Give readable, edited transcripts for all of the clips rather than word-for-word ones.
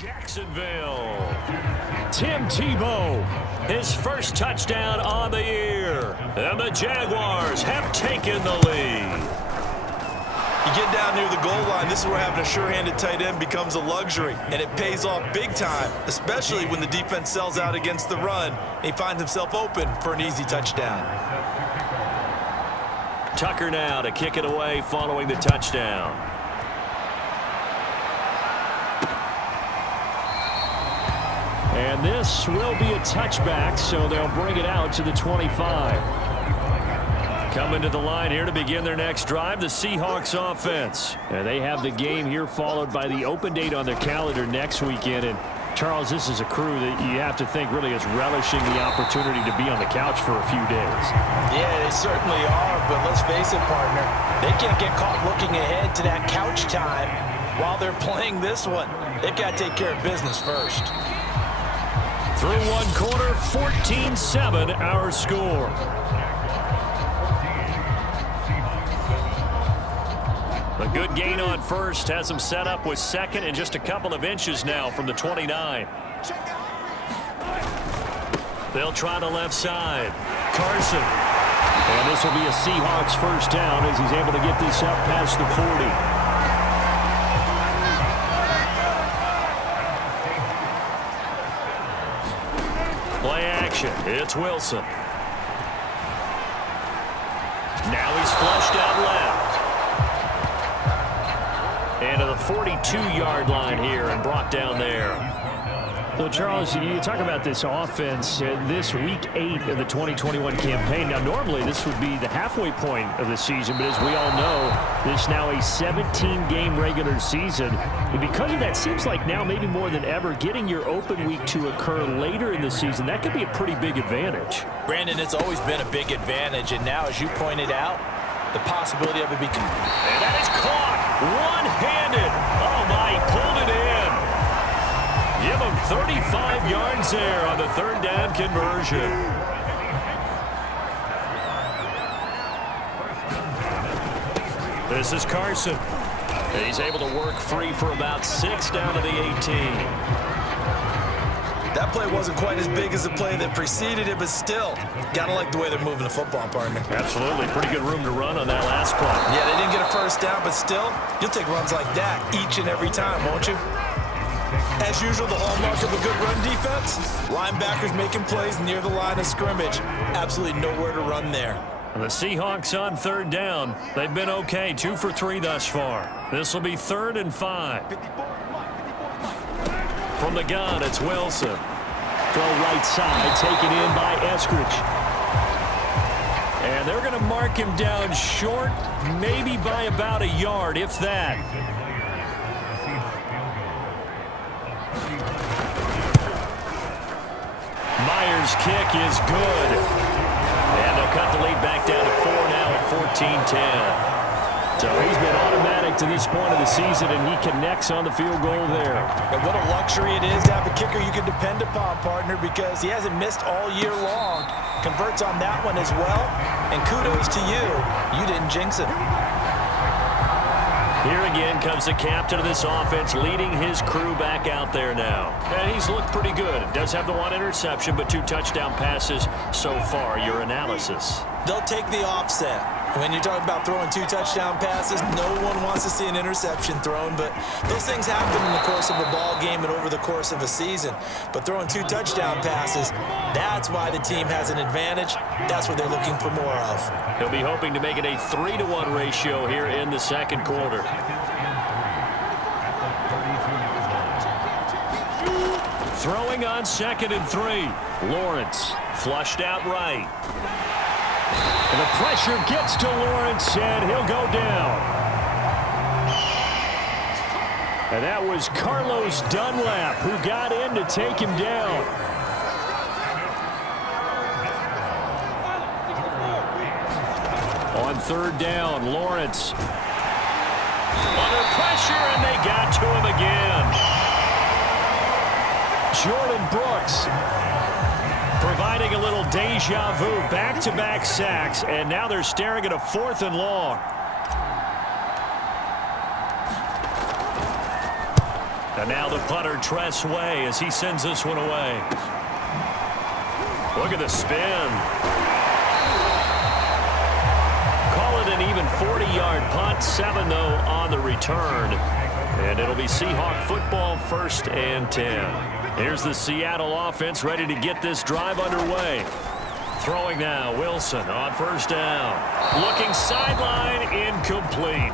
Jacksonville. Tim Tebow, his first touchdown on the year. And the Jaguars have taken the lead. You get down near the goal line, this is where having a sure-handed tight end becomes a luxury, and it pays off big time, especially when the defense sells out against the run, and he finds himself open for an easy touchdown. Tucker now to kick it away following the touchdown. And this will be a touchback, so they'll bring it out to the 25. Coming to the line here to begin their next drive, the Seahawks offense. And they have the game here followed by the open date on their calendar next weekend. And Charles, this is a crew that you have to think really is relishing the opportunity to be on the couch for a few days. Yeah, they certainly are, but let's face it, partner. They can't get caught looking ahead to that couch time while they're playing this one. They've got to take care of business first. Through one quarter, 14-7 our score. A good gain on first has them set up with second and just a couple of inches now from the 29. They'll try the left side. Carson. And this will be a Seahawks first down as he's able to get this up past the 40. Play action. It's Wilson. Now he's flushed out left. And to the 42-yard line here and brought down there. So, Charles, you talk about this offense, this Week 8 of the 2021 campaign. Now, normally this would be the halfway point of the season, but as we all know, this is now a 17-game regular season. And because of that, seems like now maybe more than ever, getting your open week to occur later in the season, that could be a pretty big advantage. Brandon, it's always been a big advantage, and now, as you pointed out, the possibility of it becoming... And that is caught one-handed. Oh, my, pulled it in. Give him 35 yards there on the third down conversion. This is Carson. He's able to work free for about 6 down to the 18. That play wasn't quite as big as the play that preceded it, but still, gotta like the way they're moving the football, partner. Absolutely. Pretty good room to run on that last play. Yeah, they didn't get a first down, but still, you'll take runs like that each and every time, won't you? As usual, the hallmark of a good run defense, linebackers making plays near the line of scrimmage. Absolutely nowhere to run there. The Seahawks on third down. They've been okay, 2 for 3 thus far. This will be 3rd and 5. From the gun, it's Wilson. Throw right side, taken in by Eskridge. And they're going to mark him down short, maybe by about a yard, if that. Myers' kick is good. And they'll cut the lead back down to 4 now at 14-10. So he's been automatic to this point of the season, and he connects on the field goal there. And what a luxury it is to have a kicker you can depend upon, partner, because he hasn't missed all year long. Converts on that one as well. And kudos to you. You didn't jinx it. Here again comes the captain of this offense, leading his crew back out there now. And he's looked pretty good. Does have the 1 interception, but 2 touchdown passes so far. Your analysis? They'll take the offset. When you're talking about throwing 2 touchdown passes, no one wants to see an interception thrown, but those things happen in the course of a ball game and over the course of a season. But throwing 2 touchdown passes, that's why the team has an advantage. That's what they're looking for more of. He'll be hoping to make it a 3-to-1 ratio here in the second quarter. Throwing on 2nd and 3. Lawrence flushed out right. And the pressure gets to Lawrence, and he'll go down. And that was Carlos Dunlap who got in to take him down. On 3rd down, Lawrence under pressure, and they got to him again. Jordan Brooks providing a little deja vu, back-to-back sacks, and now they're staring at a 4th and long. And now the punter, Tress Way, as he sends this one away. Look at the spin. Call it an even 40-yard punt. 7, though, on the return. And it'll be Seahawk football, 1st and 10. Here's the Seattle offense ready to get this drive underway. Throwing now, Wilson on 1st down. Looking sideline, incomplete.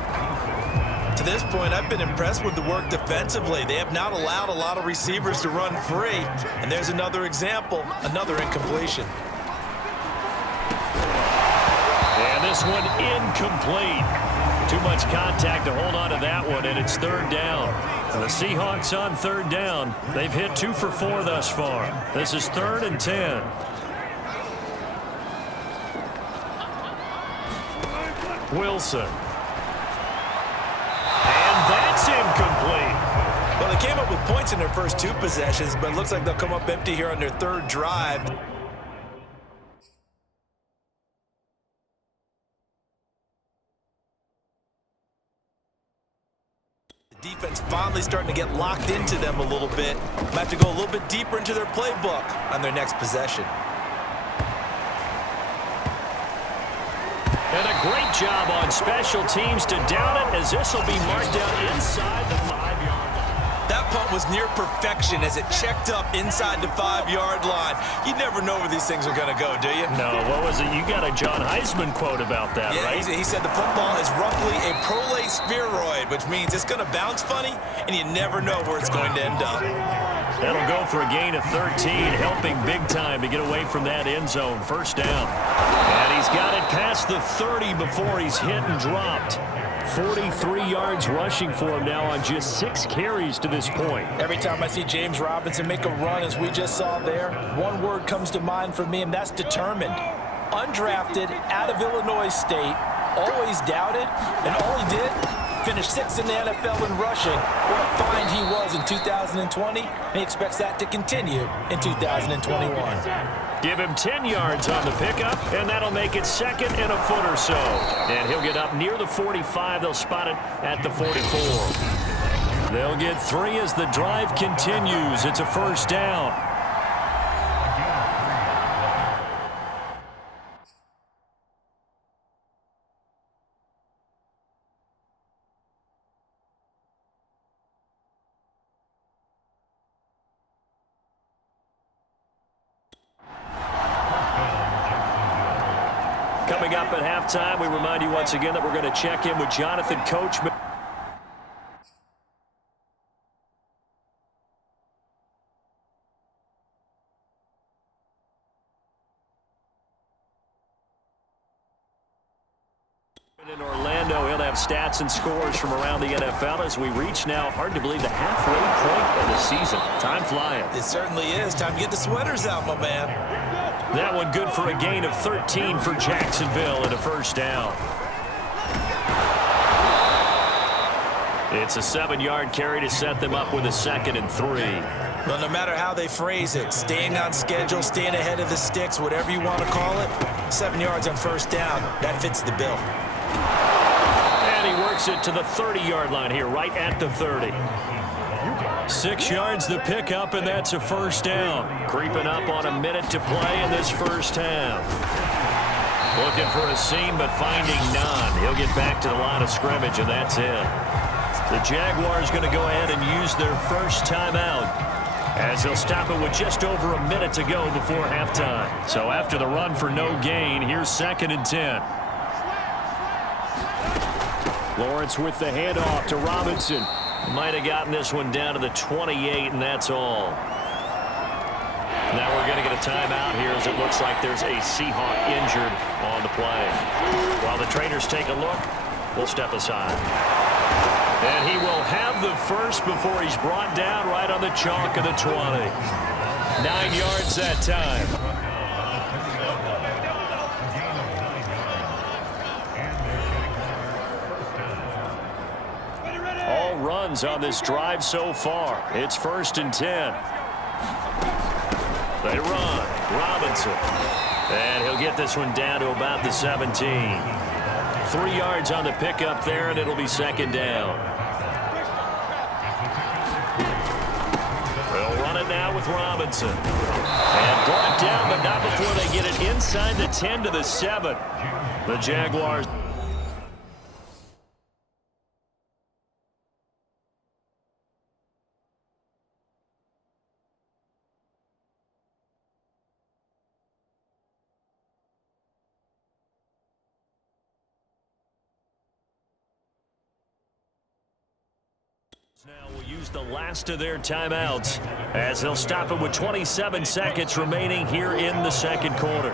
To this point, I've been impressed with the work defensively. They have not allowed a lot of receivers to run free. And there's another example, another incompletion. And this one incomplete. Too much contact to hold on to that one, and it's 3rd down. And the Seahawks on 3rd down. They've hit 2 for 4 thus far. This is 3rd and 10. Wilson. That's incomplete. Well, they came up with points in their first 2 possessions, but it looks like they'll come up empty here on their 3rd drive. The defense finally starting to get locked into them a little bit. Might have to go a little bit deeper into their playbook on their next possession. And a great job on special teams to down it, as this will be marked down inside the 5-yard line. That punt was near perfection as it checked up inside the 5-yard line. You never know where these things are going to go, do you? No, what was it? You got a John Heisman quote about that, right? He said the football is roughly a prolate spheroid, which means it's going to bounce funny, and you never know where it's going to end up. That'll go for a gain of 13, helping big time to get away from that end zone. 1st down. And he's got it past the 30 before he's hit and dropped. 43 yards rushing for him now on just 6 carries to this point. Every time I see James Robinson make a run, as we just saw there, one word comes to mind for me, and that's determined. Undrafted, out of Illinois State, always doubted, and all he did, finished 6th in the NFL in rushing. What a find he was in 2020, and he expects that to continue in 2021. Give him 10 yards on the pickup, and that'll make it 2nd and a foot or so. And he'll get up near the 45. They'll spot it at the 44. They'll get 3 as the drive continues. It's a 1st down. Coming up at halftime, we remind you once again that we're going to check in with Jonathan Coachman. In Orlando, he'll have stats and scores from around the NFL as we reach now, hard to believe, the halfway point of the season. Time flying. It certainly is. Time to get the sweaters out, my man. That one good for a gain of 13 for Jacksonville and a 1st down. It's a 7-yard carry to set them up with a 2nd and 3. Well, no matter how they phrase it, staying on schedule, staying ahead of the sticks, whatever you want to call it, 7 yards on 1st down, that fits the bill. And he works it to the 30-yard line here, right at the 30. 6 yards the pickup, and that's a 1st down. Creeping up on a minute to play in this 1st half. Looking for a seam, but finding none. He'll get back to the line of scrimmage, and that's it. The Jaguars going to go ahead and use their 1st timeout, as they'll stop it with just over a minute to go before halftime. So after the run for no gain, here's 2nd and 10. Lawrence with the handoff to Robinson. Might have gotten this one down to the 28, and that's all. Now we're going to get a timeout here, as it looks like there's a Seahawk injured on the play. While the trainers take a look, we'll step aside. And he will have the 1st before he's brought down right on the chalk of the 20. 9 yards that time. All runs on this drive so far. It's 1st and 10. They run. Robinson. And he'll get this one down to about the 17. 3 yards on the pickup there, and it'll be 2nd down. with Robinson. And brought down, but not before they get it inside the 10 to the 7. The Jaguars. Now will use the last of their timeouts as they'll stop it with 27 seconds remaining here in the second quarter.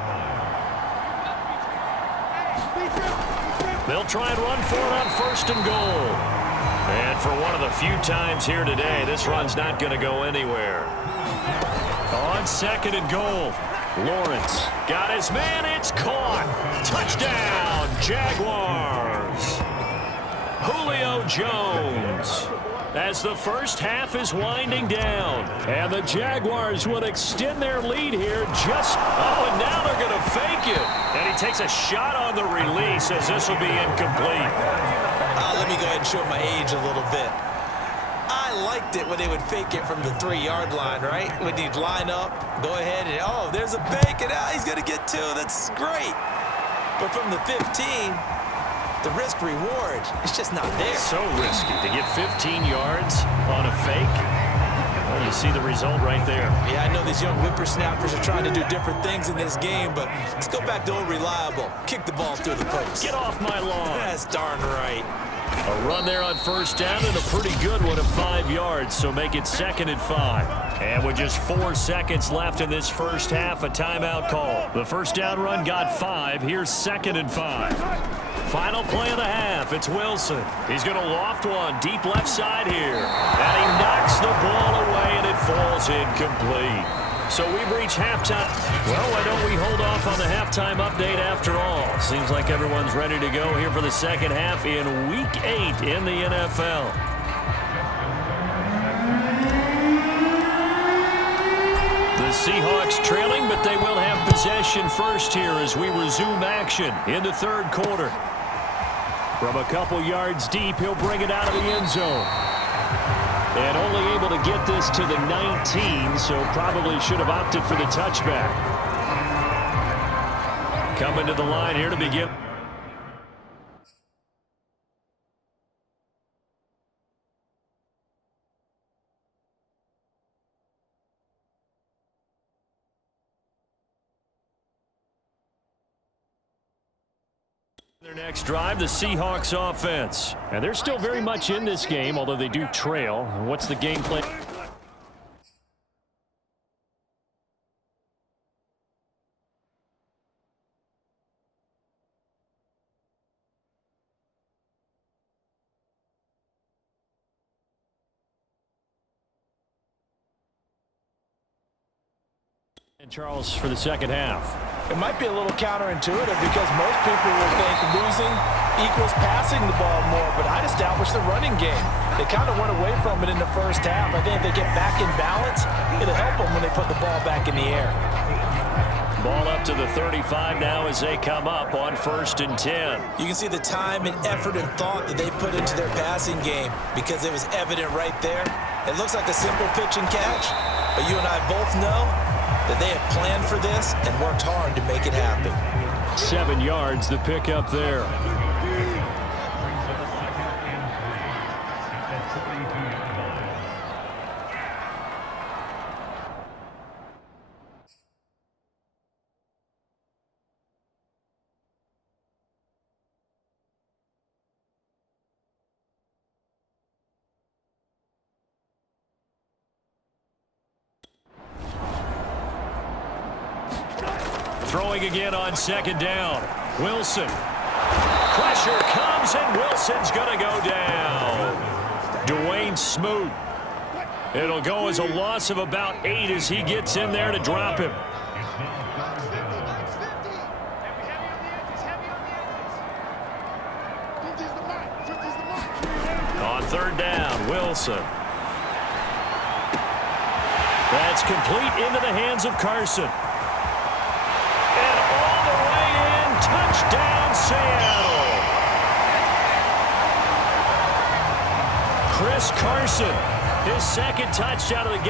They'll try and run for it on first and goal. And for one of the few times here today, this run's not going to go anywhere. On second and goal, Lawrence got his man. It's caught. Touchdown, Jaguars. Julio Jones. As the first half is winding down. And the Jaguars will extend their lead here just... Oh, and now they're going to fake it. And he takes a shot on the release as this will be incomplete. Let me go ahead and show my age a little bit. I liked it when they would fake it from the 3-yard line, right? When you'd line up, go ahead and, oh, there's a fake, and he's going to get 2. That's great. But from the 15... the risk-reward, it's just not there. So risky to get 15 yards on a fake. Well, you see the result right there. Yeah, I know these young whippersnappers are trying to do different things in this game, but let's go back to old reliable. Kick the ball through the post. Get off my lawn. That's darn right. A run there on first down and a pretty good one of 5 yards, so make it 2nd and 5. And with just 4 seconds left in this first half, a timeout call. The first down run got 5. Here's 2nd and 5. Final play of the half. It's Wilson. He's going to loft one deep left side here. And he knocks the ball away, and it falls incomplete. So we've reached halftime. Well, why don't we hold off on the halftime update after all? Seems like everyone's ready to go here for the second half in Week 8 in the NFL. The Seahawks trailing, but they will have possession first here as we resume action in the third quarter. From a couple yards deep, he'll bring it out of the end zone. And only able to get this to the 19, so probably should have opted for the touchback. Coming to the line here to begin. Their next drive, the Seahawks offense. And they're still very much in this game, although they do trail. What's the game plan? And Charles for the second half. It might be a little counterintuitive because most people will think losing equals passing the ball more, but I'd establish the running game. They kind of went away from it in the first half. I think if they get back in balance, it'll help them when they put the ball back in the air. Ball up to the 35 now as they come up on 1st and 10. You can see the time and effort and thought that they put into their passing game because it was evident right there. It looks like a simple pitch and catch, but you and I both know that they have planned for this and worked hard to make it happen. 7 yards, the pickup there. Throwing again on 2nd down. Wilson. Pressure comes, and Wilson's going to go down. Dwayne Smoot. It'll go as a loss of about 8 as he gets in there to drop him. On 3rd down, Wilson. That's complete into the hands of Carson. Touchdown, Seattle. Chris Carson, his 2nd touchdown of the game.